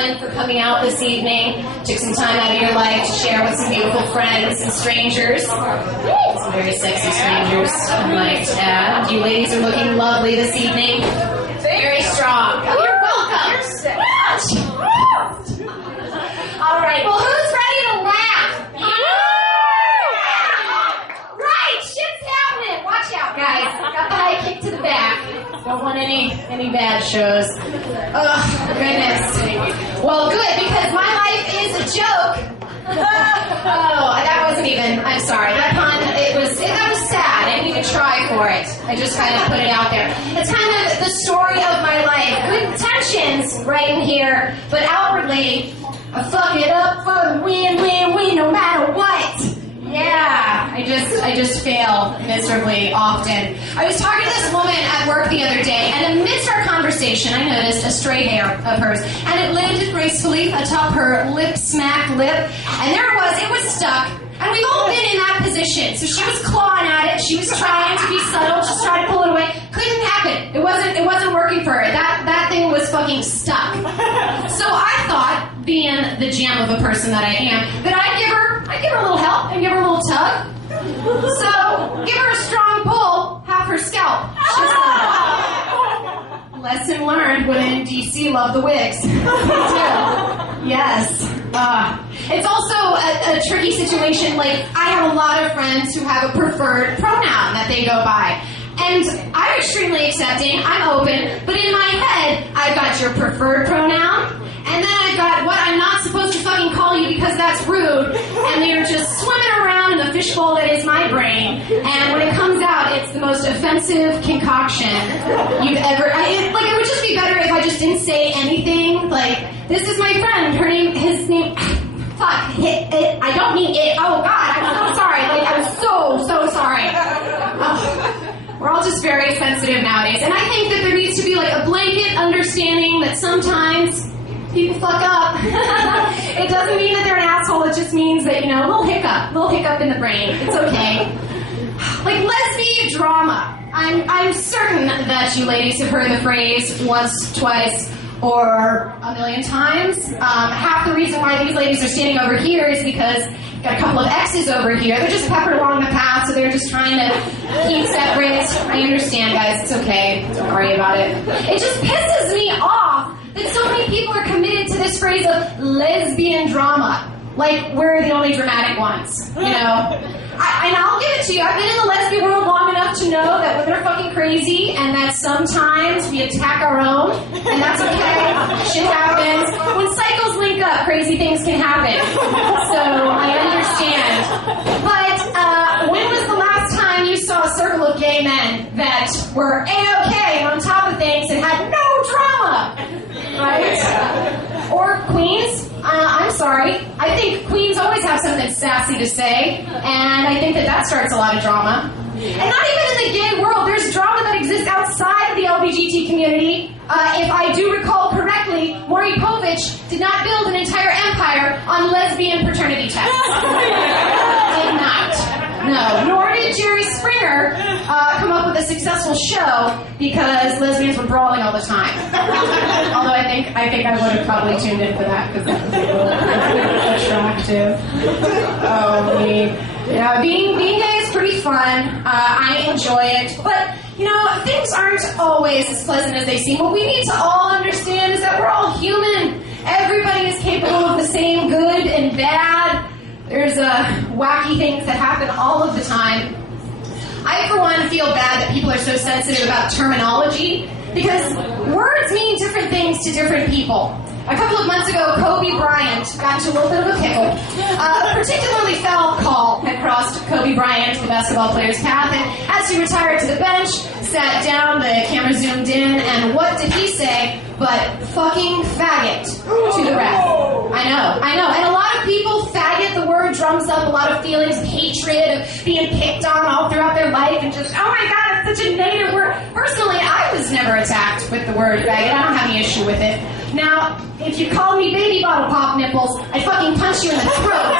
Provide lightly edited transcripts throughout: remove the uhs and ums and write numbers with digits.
everyone for coming out this evening. Took some time out of your life to share with some beautiful friends and strangers. Some very sexy strangers, I might add. You ladies are looking lovely this evening. Very strong. Oh, you're welcome. All right, well, who's ready to laugh? Right, shit's happening. Watch out, guys. Got the high kick to the back. Don't want any bad shows. Oh, goodness. Well, good, because my life is a joke. Oh, that wasn't even, I'm sorry. That pun, that was sad. I didn't even try for it. I just kind of put it out there. It's kind of the story of my life. Good intentions right in here, but outwardly, I fuck it up for the win, no matter what. Yeah, I just fail miserably often. I was talking to this woman at work the other day, and amidst our conversation, I noticed a stray hair of hers, and it landed gracefully atop her lip-smacked lip, and there it was stuck. And we've all been in that position. So she was clawing at it. She was trying to be subtle, just trying to pull it away. Couldn't happen. It wasn't working for her. That thing was fucking stuck. So I thought, being the gem of a person that I am, that I'd give her a little help and give her a little tug. So give her a strong pull, half her scalp. Lesson learned. Women in DC love the wigs. Yes. It's also a tricky situation. Like, I have a lot of friends who have a preferred pronoun that they go by. And I'm extremely accepting, I'm open, but in my head, I've got your preferred pronoun, and then I've got what I'm not supposed to fucking call you because that's rude, and they're just swimming around in the fishbowl that is my brain, and when it comes out, it's the most offensive concoction you've ever... it would just be better if I just didn't say anything, like, this is my friend, his name... Fuck, I don't mean it. Oh, God, I'm so sorry. Like, I'm so sorry. We're all just very sensitive nowadays. And I think that there needs to be, like, a blanket understanding that sometimes people fuck up. It doesn't mean that they're an asshole. It just means that, a little hiccup in the brain. It's okay. Like, lesbian drama. I'm certain that you ladies have heard the phrase once, twice, or a million times. Half the reason why these ladies are standing over here is because you've got a couple of X's over here. They're just peppered along the path, so they're just trying to keep separate. I understand, guys. It's okay. Don't worry about it. It just pisses me off that so many people are committed to this phrase of lesbian drama. Like, we're the only dramatic ones, and I'll give it to you. I've been in the lesbian world long enough to know that when they're fucking crazy and that sometimes we attack our own, and that's okay. Shit happens. When cycles link up, crazy things can happen. So I understand. But when was the last time you saw a circle of gay men that were A-okay on top of things and had no drama? Right? Or queens? I'm sorry. I think queens always have something sassy to say, and I think that starts a lot of drama. And not even in the gay world, there's drama that exists outside of the LGBT community. If I do recall correctly, Maury Povich did not build an entire empire on lesbian paternity tests. Did not. No. Nor did Jerry Springer come up with a successful show because lesbians were brawling all the time. Although I think I would have probably tuned in for that because that was a little attractive. Oh, me. Yeah, being gay is pretty fun. I enjoy it. But, things aren't always as pleasant as they seem. What we need to all understand is that we're all human. Everybody is capable of the same good and bad. There's wacky things that happen all of the time. I, for one, feel bad that people are so sensitive about terminology because words mean different things to different people. A couple of months ago, Kobe Bryant got into a little bit of a pickle. A particularly foul call had crossed Kobe Bryant, the basketball player's path, and as he retired to the bench, sat down, the camera zoomed in, and what did he say but fucking faggot to the ref? I know. And a lot of people, faggot, the word drums up a lot of feelings of hatred, of being picked on all throughout their life, and just, oh my God, it's such a negative word. Personally, I was never attacked with the word faggot. I don't have any issue with it. Now, if you call me baby bottle pop nipples, I'd fucking punch you in the throat.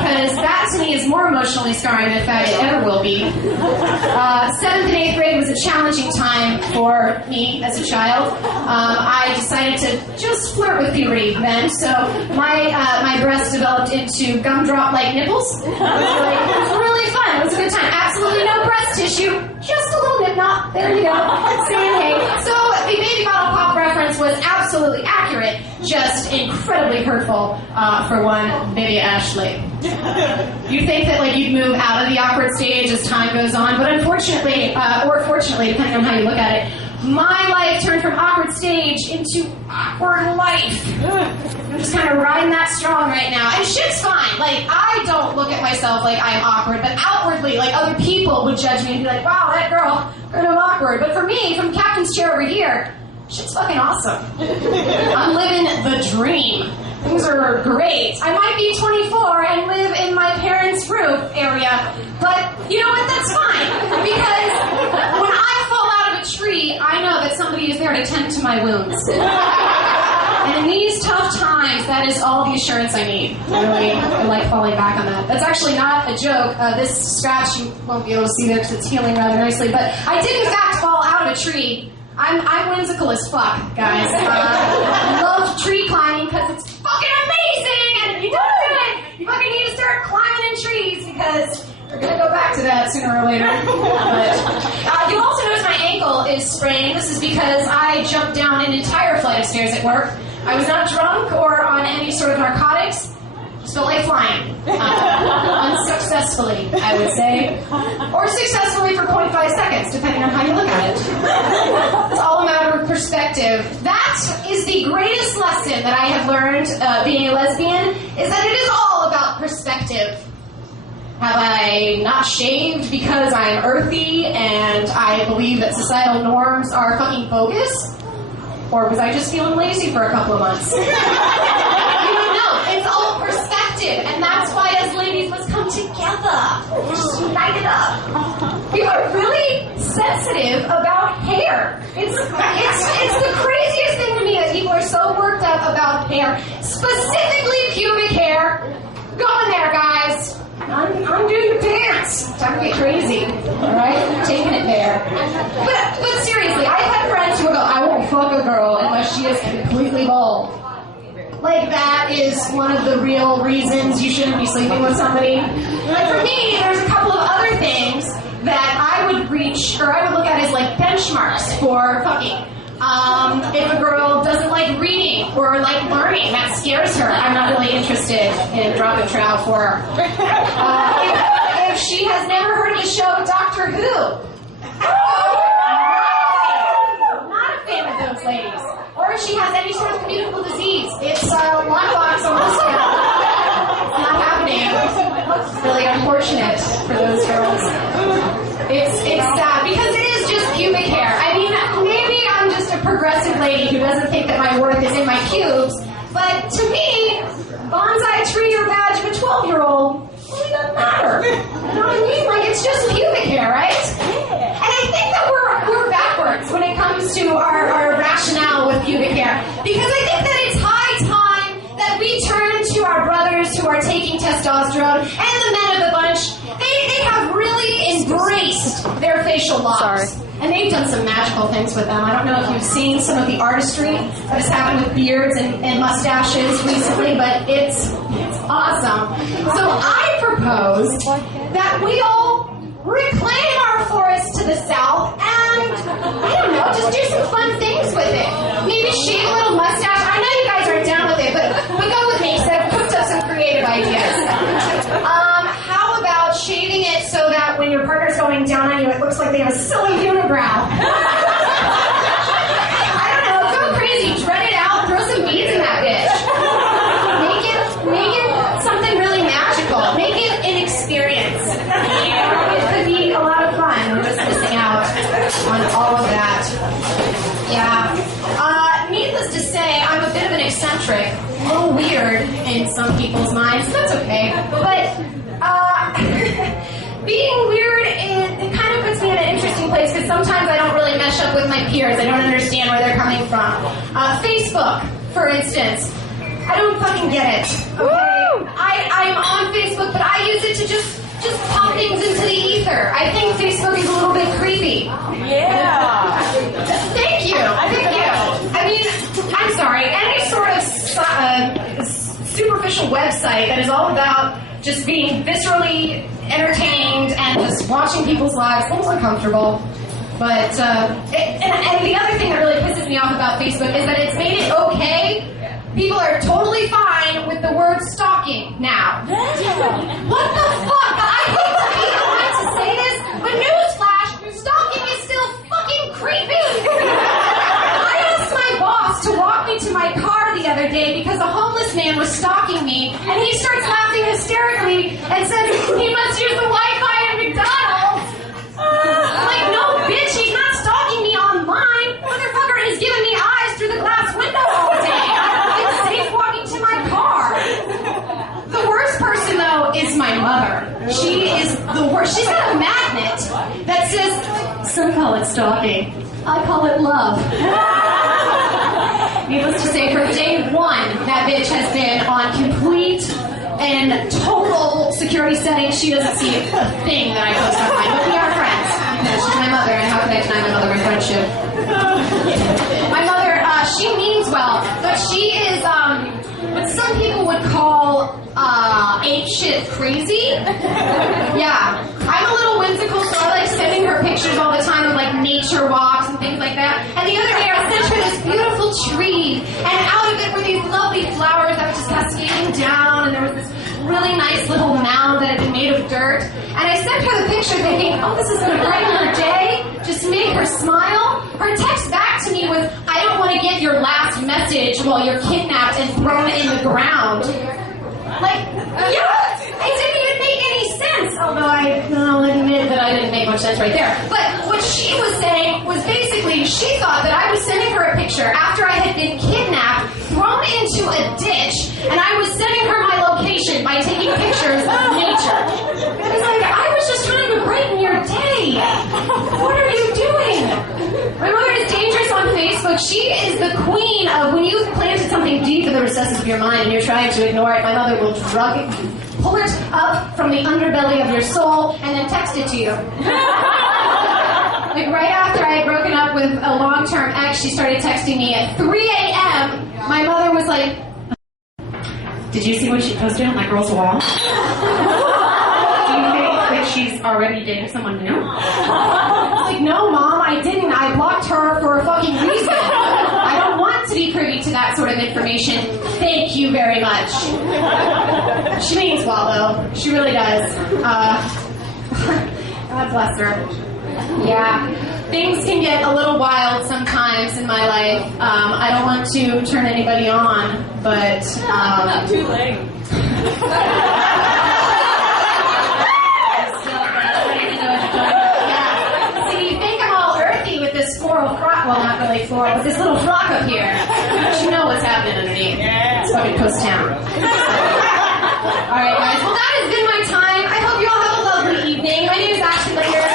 Because that, to me, is more emotionally scarring than faggot ever will be. 7th and 8th grade was a challenging time for me as a child. I decided to just flirt with puberty then, so my breasts developed into gumdrop-like nipples. It was really fun. It was a good time. Absolutely no breast tissue, just a little nip knot. There you go. Saying hey. So the baby bottle pop reference was absolutely accurate, just incredibly hurtful for one baby Ashley. You think that like you'd move out of the awkward stage as time goes on, but unfortunately, or fortunately, depending on how you look at it, my life turned from awkward stage into awkward life. I'm just kind of riding that strong right now. And shit's fine. Like, I don't look at myself like I'm awkward, but outwardly, like, other people would judge me and be like, wow, that girl, kind of awkward. But for me, from captain's chair over here, shit's fucking awesome. I'm living the dream. Things are great. I might be 24 and live in my parents' roof area, but you know what? That's fine. Because when I fall out of a tree, I know that somebody is there to tend to my wounds. And in these tough times, that is all the assurance I need. I like falling back on that. That's actually not a joke. This scratch, you won't be able to see there because it's healing rather nicely, but I did in fact fall out of a tree. I'm whimsical as fuck, guys. I love tree climbing because it's fucking amazing, and you don't do it. You fucking need to start climbing in trees because we're gonna go back to that sooner or later. But you also notice my ankle is sprained. This is because I jumped down an entire flight of stairs at work. I was not drunk or on any sort of narcotics. Just felt like flying. Unsuccessfully, I would say. Or successfully for 0.5 seconds, depending on how you look at it. It's all a matter of perspective. That is the greatest lesson that I have learned being a lesbian, is that it is all about perspective. Have I not shaved because I'm earthy and I believe that societal norms are fucking bogus? Or was I just feeling lazy for a couple of months? You don't know. It's all perspective, and that's why as ladies must come together. Just unite it up. People are really sensitive about hair. It's the craziest thing to me that people are so worked up about hair, specifically pubic hair. Go in there, guys. Undo your pants. Time to get crazy. Alright? Taking it there. But seriously, I've had friends who will go, I won't fuck a girl unless she is completely bald. Like, that is one of the real reasons you shouldn't be sleeping with somebody. Like, for me, there's a couple of other things that I would reach, or I would look at as, like, benchmarks for fucking. If a girl doesn't like reading or like learning, that scares her. I'm not really interested in dropping trowel for her. If she has never heard of the show Doctor Who, not a fan of those ladies. Or if she has any sort of communicable disease, it's one box on this count. It's not happening. It's really unfortunate for those girls. It's sad because it is just pubic hair. I mean, maybe I'm just a progressive lady who doesn't think that my worth is in my pubes, but to me, bonsai tree or badge of a 12-year-old really doesn't matter. You know what I mean? Like, it's just pubic hair, right? And I think that we're backwards when it comes to our rationale with pubic hair, because I think that it's high time that we turn to our brothers who are taking testosterone and the men of the bunch. They have really embraced their facial locks. Sorry. And they've done some magical things with them. I don't know if you've seen some of the artistry that has happened with beards and mustaches recently, but it's awesome. So I propose that we all reclaim our forest to the south and, I don't know, just do some fun things with it. Maybe shave a little mustache. I know you guys aren't down with it, but go with me, because I've cooked up some creative ideas. How about shaving it so that when your partner's going down on you, it looks like they have a silly unibrow? I don't know, go crazy, dread it out, throw some beads in that bitch. Make it something really magical. Make it an experience. It could be a lot of fun. We're just missing out on all of that. Yeah. Needless to say, I'm a bit of an eccentric, a little weird in some people's minds. That's okay. But being weird, it kind of puts me in an interesting place because sometimes I don't really mesh up with my peers. I don't understand where they're coming from. Facebook, for instance. I don't fucking get it. Okay? I'm on Facebook, but I use it to just pop things into the ether. I think Facebook is a little bit creepy. Yeah. website that is all about just being viscerally entertained and just watching people's lives. A little uncomfortable. But, and the other thing that really pisses me off about Facebook is that it's made it okay. People are totally fine with the word stalking now. What the fuck? I hate to be the one to say this, but newsflash, stalking is still fucking creepy. I asked my boss to walk me to my car the other day because a homeless man was stalking me, and he starts laughing hysterically and says he must use the Wi-Fi at McDonald's. I'm like, no, bitch, he's not stalking me online. Motherfucker is giving me eyes through the glass window all day. I'm safe walking to my car. The worst person, though, is my mother. She is the worst. She's got a magnet that says, some call it stalking. I call it love. Needless to say, from day one, that bitch has been on complete and total security settings. She doesn't see a thing that I post online, but we are friends. Because she's my mother, and how can I deny my mother my friendship? My mother, she means well, but she is, what some people would call, ape shit crazy. Yeah. I'm a little whimsical, so I like sending her pictures all the time of, like, nature walks and things like that. And the other day, I sent her this beautiful tree, and out of it were these lovely flowers that were just cascading down, and there was this really nice little mound that had been made of dirt. And I sent her the picture thinking, oh, this is going to brighten her day, just make her smile. Her text back to me was, I don't want to get your last message while you're kidnapped and thrown in the ground. Like, yeah, it didn't even make any sense. Although I'll admit that I didn't make much sense right there. But what she was saying was basically, she thought that I was sending her a picture after I had been kidnapped, thrown into a ditch, and I was sending her my location by taking pictures of nature. I was like, I was just trying to brighten your day. What are you doing? My mother is dangerous on Facebook. She is the queen of when you've planted something deep in the recesses of your mind and you're trying to ignore it, my mother will pull it up from the underbelly of your soul and then text it to you. Like right after I had broken up with a long-term ex, she started texting me at 3 a.m. My mother was like, did you see what she posted on that girl's wall? Do you think that she's already dating someone new? Like, no, Mom, I didn't. I blocked her for a fucking reason. I don't want to be privy to that sort of information. Thank you very much. She means well, though. She really does. God bless her. Yeah. Things can get a little wild sometimes in my life. I don't want to turn anybody on, but... Not too late. See, you think I'm all earthy with this floral frock. Well, not really floral, but this little frock up here. But you know what's happening underneath. It's fucking pusstown. Alright, guys. Well, that has been my time. I hope you all have a lovely evening. My name is Ashley Linder.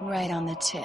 Right on the tip.